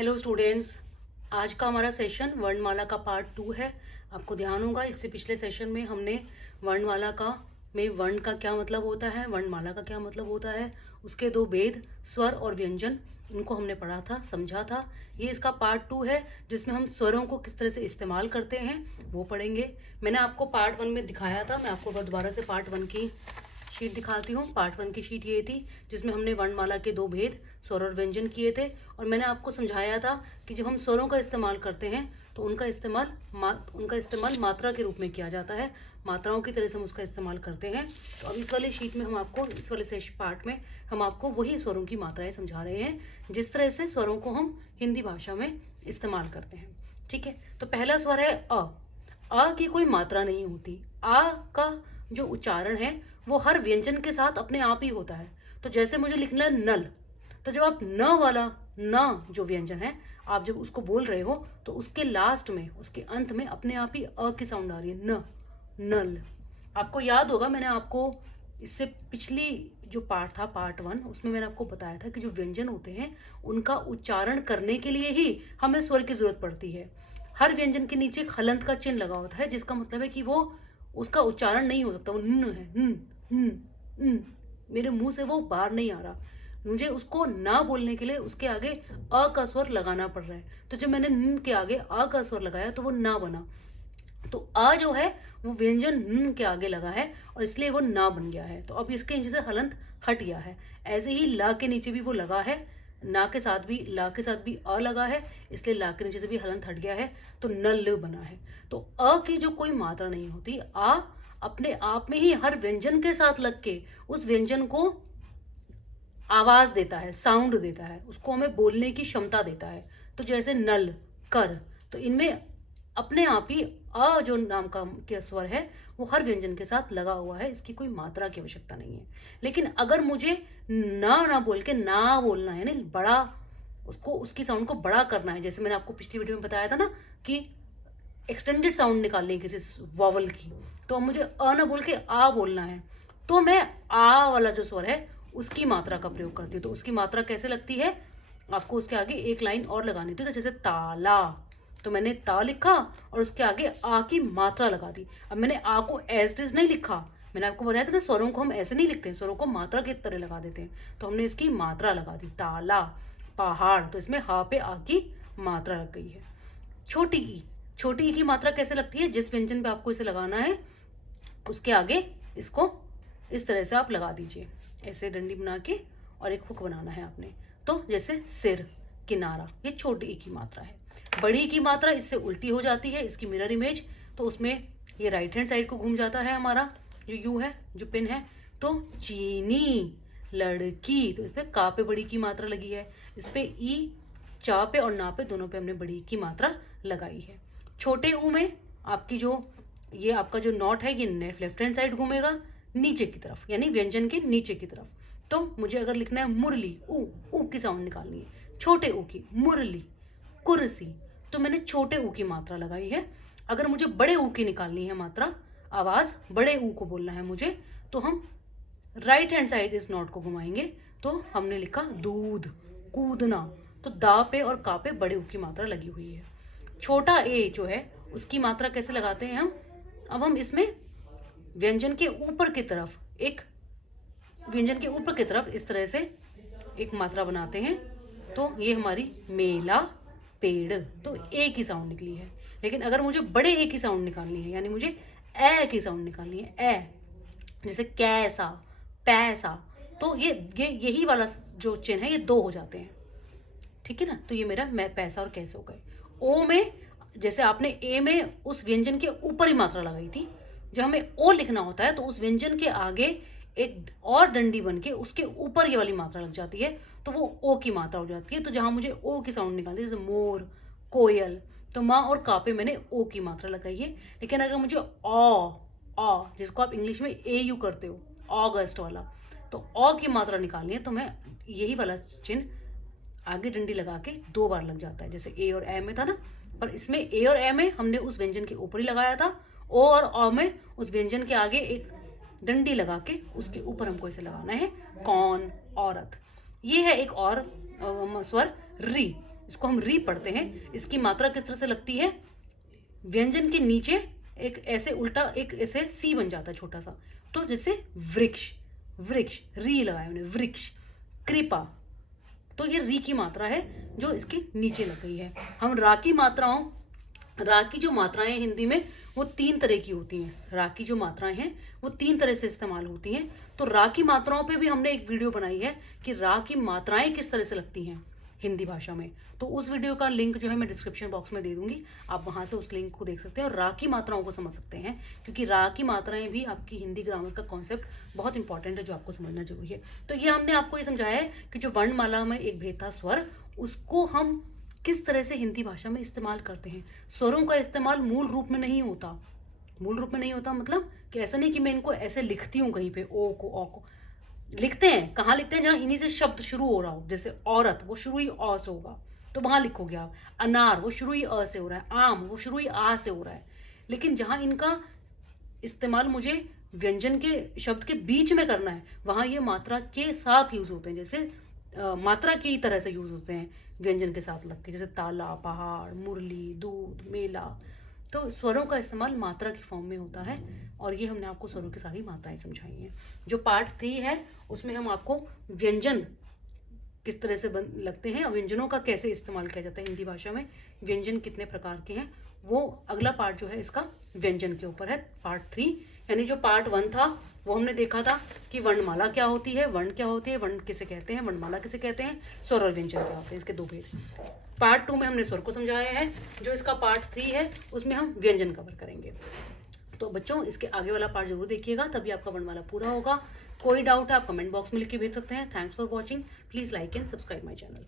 Hello students, आज का हमारा सेशन वर्णमाला का पार्ट 2 है। आपको ध्यान होगा इससे पिछले सेशन में हमने वर्णमाला का में वर्ण का क्या मतलब होता है, वर्णमाला का क्या मतलब होता है, उसके दो भेद स्वर और व्यंजन, उनको हमने पढ़ा था, समझा था। ये इसका पार्ट 2 है जिसमें हम स्वरों को किस तरह से इस्तेमाल करते हैं वो पढ़ेंगे। मैंने आपको पार्ट 1 में दिखाया था, मैं आपको दोबारा से पार्ट 1 की शीट दिखाती हूँ। पार्ट 1 की शीट ये थी जिसमें हमने वर्णमाला के दो भेद स्वर और व्यंजन किए थे, और मैंने आपको समझाया था कि जब हम स्वरों का इस्तेमाल करते हैं तो उनका इस्तेमाल मात्रा के रूप में किया जाता है, मात्राओं की तरह से हम उसका इस्तेमाल करते हैं। तो अब इस वाली शीट में हम आपको, इस वाले पार्ट में हम आपको वही स्वरों की मात्राएं समझा रहे हैं जिस तरह से स्वरों को हम हिंदी भाषा में इस्तेमाल करते हैं। ठीक है, तो पहला स्वर है अ। अ की कोई मात्रा नहीं होती। आ का जो उच्चारण है वो हर व्यंजन के साथ अपने आप ही होता है। तो जैसे मुझे लिखना है नल, तो जब आप न वाला न जो व्यंजन है, आप जब उसको बोल रहे हो तो उसके लास्ट में, उसके अंत में अपने आप ही अ की साउंड आ रही है, न, नल। आपको याद होगा मैंने आपको इससे पिछली जो पार्ट था, पार्ट 1, उसमें मैंने आपको बताया था कि जो व्यंजन होते हैं उनका उच्चारण करने के लिए ही हमें स्वर की जरूरत पड़ती है। हर व्यंजन के नीचे एक हलंत का चिन्ह लगा होता है, जिसका मतलब है कि वो, उसका उच्चारण नहीं हो सकता, वो न है, न, मेरे मुंह से वो बाहर नहीं आ रहा, मुझे उसको ना बोलने के लिए उसके आगे अ का स्वर लगाना पड़ रहा है। तो जब मैंने न के आगे अ का स्वर लगाया तो वो ना बना। तो अ जो है वो व्यंजन न के आगे लगा है और इसलिए वो ना बन गया है। तो अब इसके नीचे से हलंत हट गया है। ऐसे ही ला के नीचे भी वो लगा है, ना के साथ भी, ला के साथ भी अ लगा है, इसलिए ला के नीचे से भी हलंत हट गया है, तो नल बना है। तो अ की जो कोई मात्रा नहीं होती, आ अपने आप में ही हर व्यंजन के साथ लग के उस व्यंजन को आवाज देता है, साउंड देता है, उसको हमें बोलने की क्षमता देता है। तो जैसे नल, कर, तो इनमें अपने आप ही अ जो नाम का स्वर है वो हर व्यंजन के साथ लगा हुआ है, इसकी कोई मात्रा की आवश्यकता नहीं है। लेकिन अगर मुझे ना बोल के ना बोलना है, यानी बड़ा, उसको, उसकी साउंड को बड़ा करना है, जैसे मैंने आपको पिछली वीडियो में बताया था ना कि एक्सटेंडेड साउंड निकालनी है किसी वॉवल की, तो अब मुझे अ ना बोल के आ बोलना है, तो मैं आ वाला जो स्वर है उसकी मात्रा का प्रयोग करती हूँ। तो उसकी मात्रा कैसे लगती है, आपको उसके आगे एक लाइन और लगानी थी, तो जैसे ताला, तो मैंने ता लिखा और उसके आगे आ की मात्रा लगा दी। अब मैंने आ को एज इट इज नहीं लिखा, मैंने आपको बताया था ना स्वरों को हम ऐसे नहीं लिखते हैं, स्वरों को मात्रा की तरह लगा देते हैं। तो हमने इसकी मात्रा लगा दी, ताला, पहाड़, तो इसमें हा पे आ की मात्रा लग गई है। छोटी ई, छोटी ई की मात्रा कैसे लगती है, जिस व्यंजन पे आपको इसे लगाना है उसके आगे इसको इस तरह से आप लगा दीजिए, ऐसे डंडी बना के, और एक हुक बनाना है आपने। तो जैसे सिर, किनारा, ये छोटी ई की मात्रा है। बड़ी की मात्रा इससे उल्टी हो जाती है, इसकी मिरर इमेज, तो उसमें ये राइट हैंड साइड को घूम जाता है हमारा जो यू है, जो पिन है। तो चीनी, लड़की, तो इस पे का पे बड़ी की मात्रा लगी है, इस पे ई, चा पे और ना पे दोनों पे हमने बड़ी की मात्रा लगाई है। छोटे ऊ में आपकी जो, ये आपका जो नॉट है ये लेफ्ट हैंड साइड घूमेगा नीचे की तरफ, यानी व्यंजन के नीचे की तरफ। तो मुझे अगर लिखना है मुरली, ऊ की साउंड निकालनी है, छोटे ऊ की, मुरली, कुर्सी, तो मैंने छोटे ऊ की मात्रा लगाई है। अगर मुझे बड़े ऊ की निकालनी है मात्रा, आवाज बड़े ऊ को बोलना है मुझे, तो हम राइट हैंड साइड इस नॉट को घुमाएंगे, तो हमने लिखा दूध, कूदना, तो दा पे और का पे बड़े ऊ की मात्रा लगी हुई है। छोटा ए जो है उसकी मात्रा कैसे लगाते हैं हम, अब हम इसमें व्यंजन के ऊपर की तरफ एक, व्यंजन के ऊपर की तरफ इस तरह से एक मात्रा बनाते हैं, तो ये हमारी मेला, पेड़, तो ए की साउंड निकली है। लेकिन अगर मुझे बड़े ए की साउंड निकालनी है, यानी मुझे ए की साउंड निकालनी है, ए, जैसे कैसा, पैसा, तो ये यही वाला जो चिन्ह है ये दो हो जाते हैं, ठीक है ना। तो ये मेरा मैं पैसा और कैसे हो गए। ओ में, जैसे आपने ए में उस व्यंजन के ऊपर ही मात्रा लगाई थी, जब हमें ओ लिखना होता है तो उस व्यंजन के आगे एक और डंडी बन के उसके ऊपर ये वाली मात्रा लग जाती है, तो वो ओ की मात्रा हो जाती है। तो जहां मुझे ओ की साउंड निकालती है, जैसे मोर, कोयल, तो माँ और का पे मैंने ओ की मात्रा लगाई है। लेकिन अगर मुझे ओ, जिसको आप इंग्लिश में ए यू करते हो, ऑगस्ट वाला, तो ओ की मात्रा निकालनी है, तो मैं यही वाला चिन्ह आगे डंडी लगा के दो बार लग जाता है, जैसे ए और ए में था ना, पर इसमें ए और ए में हमने उस व्यंजन के ऊपर ही लगाया था, ओ और अ में उस व्यंजन के आगे एक डंडी लगा के उसके ऊपर हमको इसे लगाना है, कौन, औरत। ये है एक और स्वर री, इसको हम री पढ़ते हैं। इसकी मात्रा किस तरह से लगती है, व्यंजन के नीचे एक ऐसे उल्टा एक ऐसे सी बन जाता है छोटा सा, तो जैसे वृक्ष, वृक्ष री लगाए उन्हें, वृक्ष। कृपा, तो ये री की मात्रा है जो इसके नीचे लग गई है। हम रा की मात्राओं, रा की जो मात्राएं हिंदी में वो 3 तरह की होती हैं। रा की जो मात्राएं हैं वो 3 तरह से इस्तेमाल होती हैं। तो रा की मात्राओं पे भी हमने एक वीडियो बनाई है कि रा की मात्राएं किस तरह से लगती हैं हिंदी भाषा में। तो उस वीडियो का लिंक जो है मैं डिस्क्रिप्शन बॉक्स में दे दूंगी, आप वहां से उस लिंक को देख सकते हैं और रा की मात्राओं को समझ सकते हैं, क्योंकि रा की मात्राएं भी आपकी हिंदी ग्रामर का कॉन्सेप्ट बहुत इंपॉर्टेंट है जो आपको समझना जरूरी है। तो ये हमने आपको ये समझाया है कि जो वर्णमाला में एक भेद था स्वर, उसको हम किस तरह से हिंदी भाषा में इस्तेमाल करते हैं। स्वरों का इस्तेमाल मूल रूप में नहीं होता, मूल रूप में नहीं होता मतलब कि ऐसा नहीं कि मैं इनको ऐसे लिखती हूँ कहीं पे, ओ को ओ को लिखते हैं, कहाँ लिखते हैं, जहाँ इन्हीं से शब्द शुरू हो रहा हो। जैसे औरत, वो शुरू ही अ से होगा तो वहां लिखोगे आप। अनार, वो शुरू ही अ से हो रहा है। आम, वो शुरू ही आ से हो रहा है। लेकिन जहां इनका इस्तेमाल मुझे व्यंजन के शब्द के बीच में करना है, वहां ये मात्रा के साथ यूज होते हैं। जैसे मात्रा की तरह से यूज होते हैं व्यंजन के साथ लग के, जैसे ताला, पहाड़, मुरली, दूध, मेला। तो स्वरों का इस्तेमाल मात्रा की फॉर्म में होता है और ये हमने आपको स्वरों की सारी मात्राएं समझाई हैं। जो पार्ट 3 है उसमें हम आपको व्यंजन किस तरह से लगते हैं, व्यंजनों का कैसे इस्तेमाल किया जाता है हिंदी भाषा में, व्यंजन कितने प्रकार के हैं, वो अगला पार्ट जो है इसका व्यंजन के ऊपर है, पार्ट 3। यानी जो पार्ट 1 था वो हमने देखा था कि वर्णमाला क्या होती है, वर्ण क्या होती है, वर्ण किसे कहते हैं, वर्णमाला किसे कहते हैं, स्वर और व्यंजन क्या होते हैं, इसके 2 भेद। पार्ट 2 में हमने स्वर को समझाया है। जो इसका पार्ट 3 है उसमें हम व्यंजन कवर करेंगे। तो बच्चों इसके आगे वाला पार्ट जरूर देखिएगा, तभी आपका वर्णमाला पूरा होगा। कोई डाउट है आप कमेंट बॉक्स में लिख के भेज सकते हैं। Thanks for watching, please like and subscribe my channel.